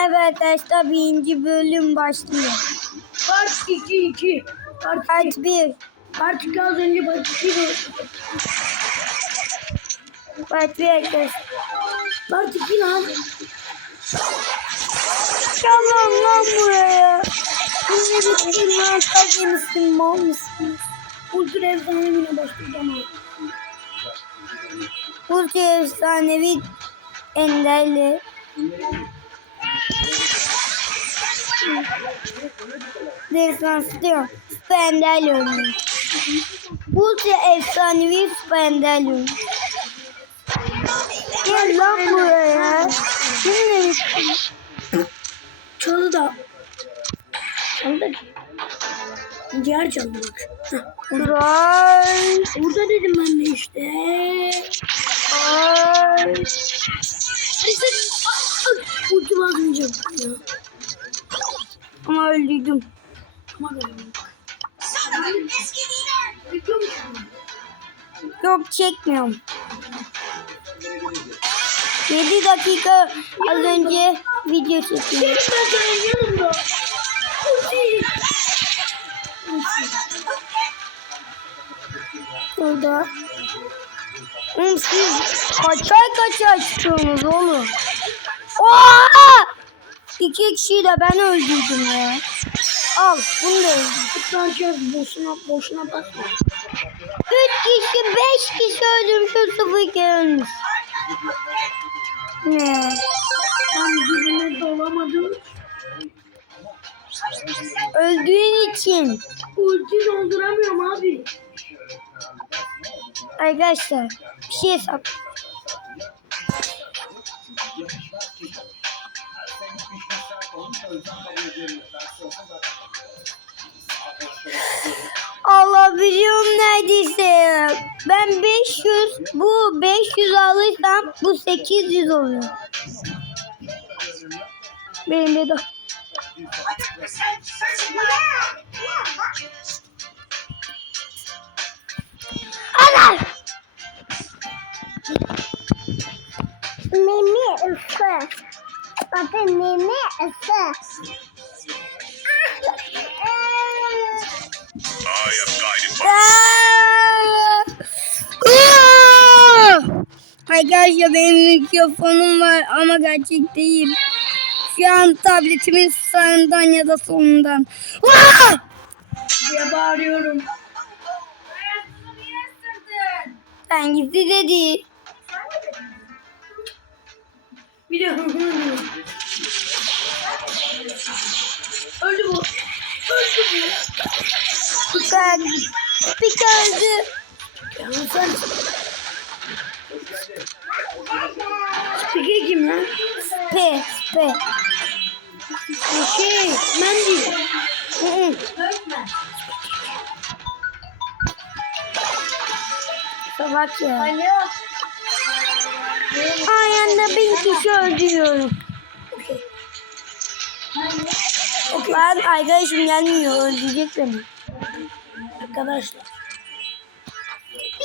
Merhaba arkadaşlar birinci bölüm başlıyor. Part 2 2. Part Part 2. 1. Part 2 az önce part 2 bu. Part 1 arkadaşlar. Part 2 lan. Tamam lan buraya. Şimdi bittin lan kaç yemişsin mal mısın? Ultra efsanemine başlayacağım abi. Ulti efsanevi enderli. Enderli oynuyor. Ulti efsanevi oynuyor. Gel lan buraya. Şimdi. Çalı da. Çalı da. Diğer çalı bak. Heh, orada. Ay. Burada dedim ben de işte. Ay. Basmayacağım. Ya. Ama öldüydüm. Yok çekmiyorum. 7 dakika az önce video çektim. Burada. Oğlum siz kaçar kaçar çıkıyorsunuz oğlum. Oha! İki kişiyi de ben öldürdüm ya. Al bunu da öldürdüm. Kutlarca boşuna boşuna bakma. Üç kişi beş kişi öldürmüş sıfır kere ölmüş. Ne? Ben birine dolamadım. Öldüğün için. Ulti dolduramıyorum abi. Arkadaşlar bir şey hesap. Allah biliyorum neredeyse. Ben 500 bu 500 alırsam bu 800 oluyor. Benim de de- Ana! Mimi ısı. Baba mimi ısı. I am guided! Arkadaşlar benim mikrofonum var ama gerçek değil. Şu an tabletimin sağından ya da solundan. Aa! diye bağırıyorum. Sen gitti dedi. Bir de. Öldü bu. Öldü bu. Süper. Bir öldü. Ya sen... Spike kim lan? P. P. Şey, Mandy. Hı hı. Salak ya. Ayağında bin kişi öldürüyorum. Lan arkadaşım gelmiyor öldürecek beni. Arkadaşlar.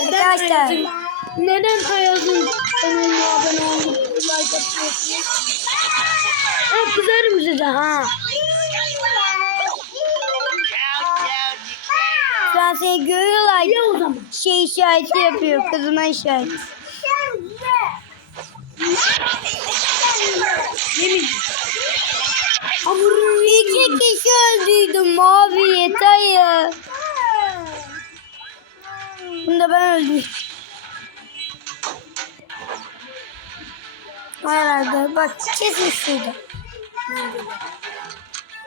Arkadaşlar. Neden Ayaz'ın kanalına abone olup like atıyorsunuz? Ha kızarım size ha. An seni görüyorlar. Ya o zaman. Şey işareti yapıyor. Kızına işaret. Yemin. Hamurun İki kişi öldürdüm abi yeter ya. Bunu da ben öldürdüm. Herhalde. Bak kesin şurada.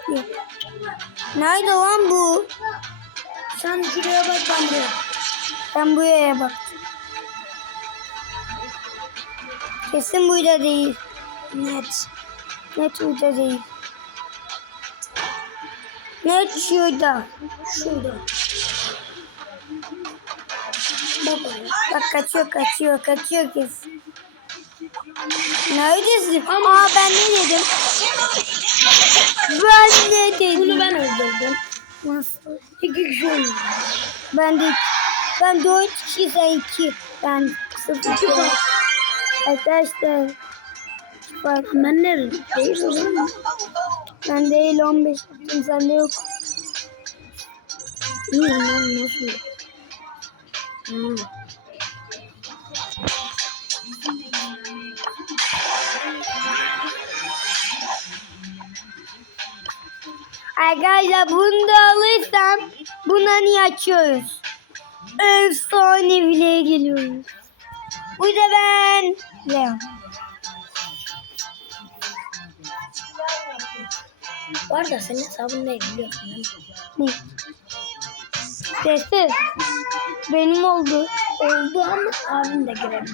Yok. Nerede lan bu? Sen şuraya bak ben buraya. Ben buraya bak. Kesin burada değil. Net. Net burada değil. Net şurada. Şurada. Bak. Bak kaçıyor kaçıyor kaçıyor kesin. Neredesin? Aa ben ne dedim? Ben ne dedim? Bunu ben öldürdüm. Nasıl? İki kişi. Ben de ben dört kişi sen iki. Ben sıfır. Arkadaşlar Bak Ben nerede? Değil o zaman. ben değil 15 yaptım sende yok. Bilmiyorum lan nasıl. Hmm. Arkadaşlar bunu da alırsam buna niye açıyoruz? Efsane bile geliyoruz. Bu da ben. Leon. Bu arada senin hesabın ne biliyorsun? Ne? Sessiz. Benim oldu. Oldu ama abim de giremedi.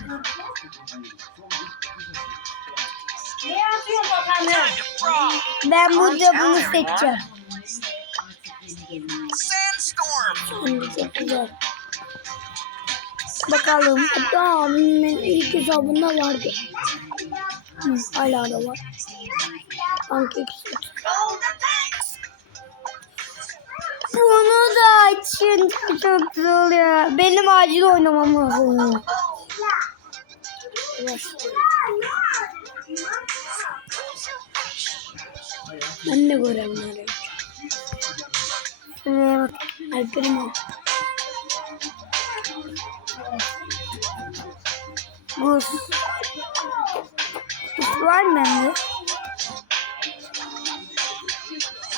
Ben burada bunu seçeceğim. Sandstorm. Şimdi çok güzel. Bakalım. Hatta abimin ilk hesabında vardı. Hı, hala da var. Süt. Bunu da açın. Çok güzel oluyor. Benim acil oynamam lazım. Ben de göremiyorum. Şuraya bak. Alper'im o. Buz. Buz var mı bende?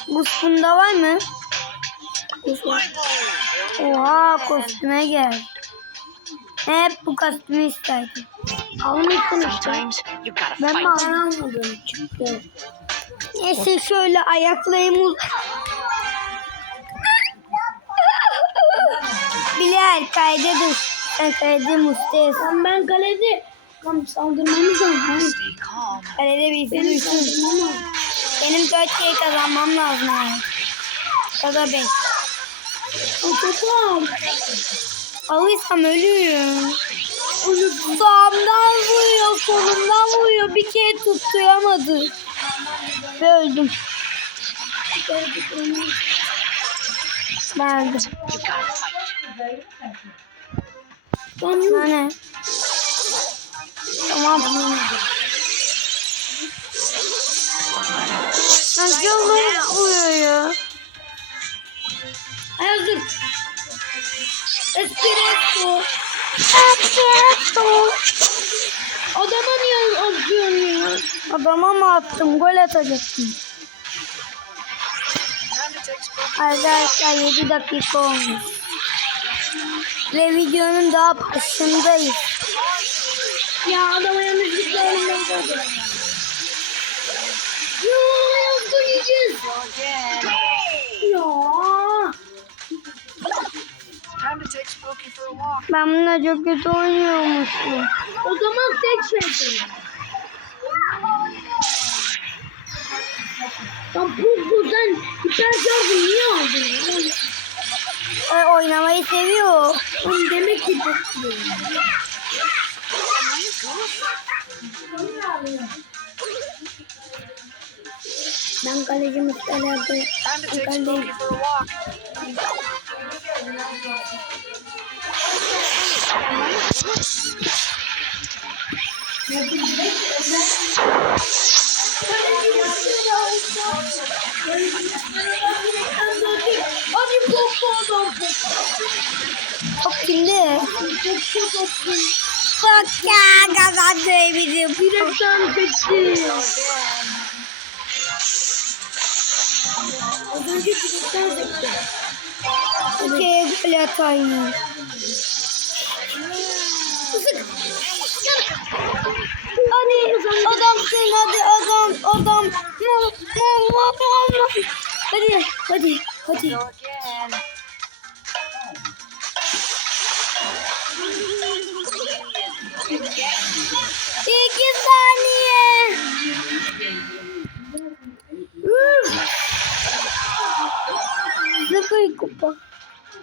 Buz bunda var mı? Kuş var. Oha kostüme gel. Hep bu kostümü isterdim. Almışsın işte. Ben mi Ben almadım çünkü. Neyse şöyle ayaklarımı uz- Bilal kayda Sen kayda musteyiz. Lan ben kalede tam saldırmamız lazım. Kalede bir sürü lazım. Benim 4 şey kazanmam lazım yani. Ya da 5. O topu Alırsam ölüyorum. Sağımdan vuruyor, solumdan vuruyor. Bir kere tutturamadı. Ve öldüm. Ben öldüm. Lan yok. Ne? Tamam. Nasıl vuruyor ya? Ayaz dur. Espresso. Espresso. Adama niye atıyorsun ya? Adama mı attım? Gol atacaktım. Arkadaşlar 7 dakika olmuş. Ve videonun daha başındayız. Ya adama yanlışlıkla elimden kaldı. Ya. Ya. A walk. Ben bununla çok kötü oynuyormuşum. O zaman tek şey. Lan bu bu sen hiper şarjı niye aldın? E, oynamayı seviyor. Lan demek ki çok iyi. Ben kaleci muhtemelen Time popo popo. Bak ya kazandı bizim. Direkten çekti. Az önce çekti. Bir kere gol atayım. Hadi adamsın hadi adam adam. Mal mal mal mal. Hadi hadi hadi.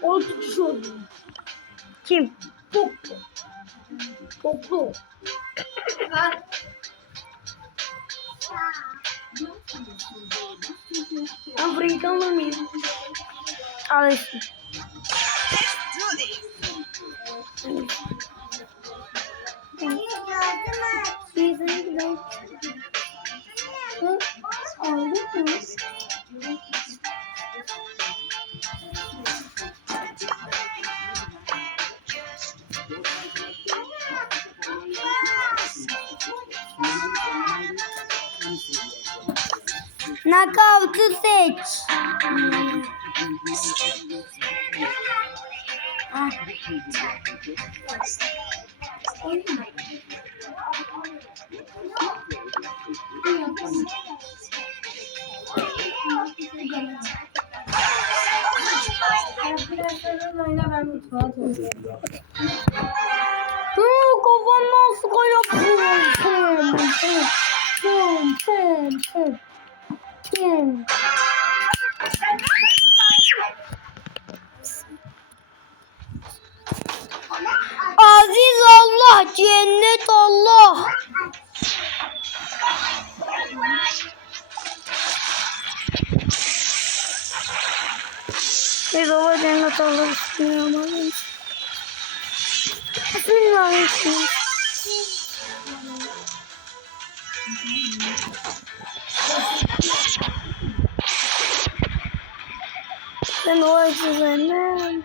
outro jogo. Que pouco. Pouco. Estão tá brincando mesmo. Olha isso. Knockout'u seç. Hı, pım. Aziz Allah, cennet Allah. Ey baba cennet Allah. Bismillahirrahmanirrahim. Bismillahirrahmanirrahim. Ben o acılarını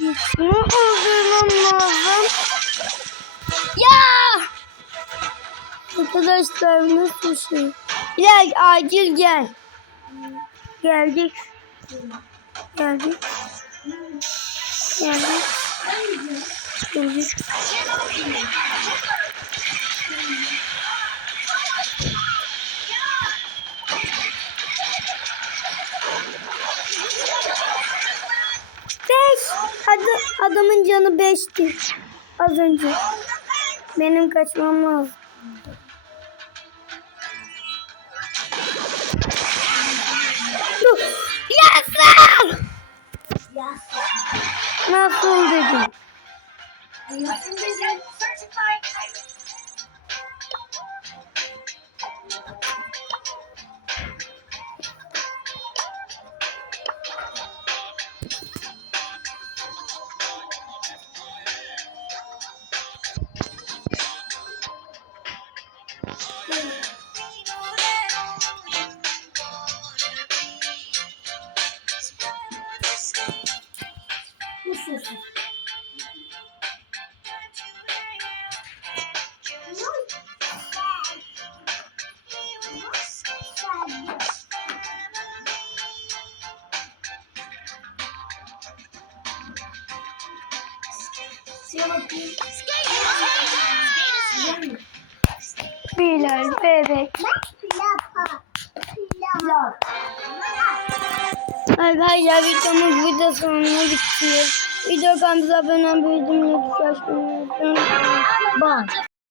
Şunu öldürmem lazım. Ya! Arkadaşlar nasıl şey? Gel acil gel. Geldik. Geldik. Geldik. Geldik. Beş. Hadi adamın canı beşti. Az önce. Benim kaçmam lazım. Dur. Yasal! Nasıl dedim? Bilal bebek. Arkadaşlar videomuz burada sonuna bitti. Video kanalımıza abone olmayı, bildirimleri açmayı unutmayın. Bye.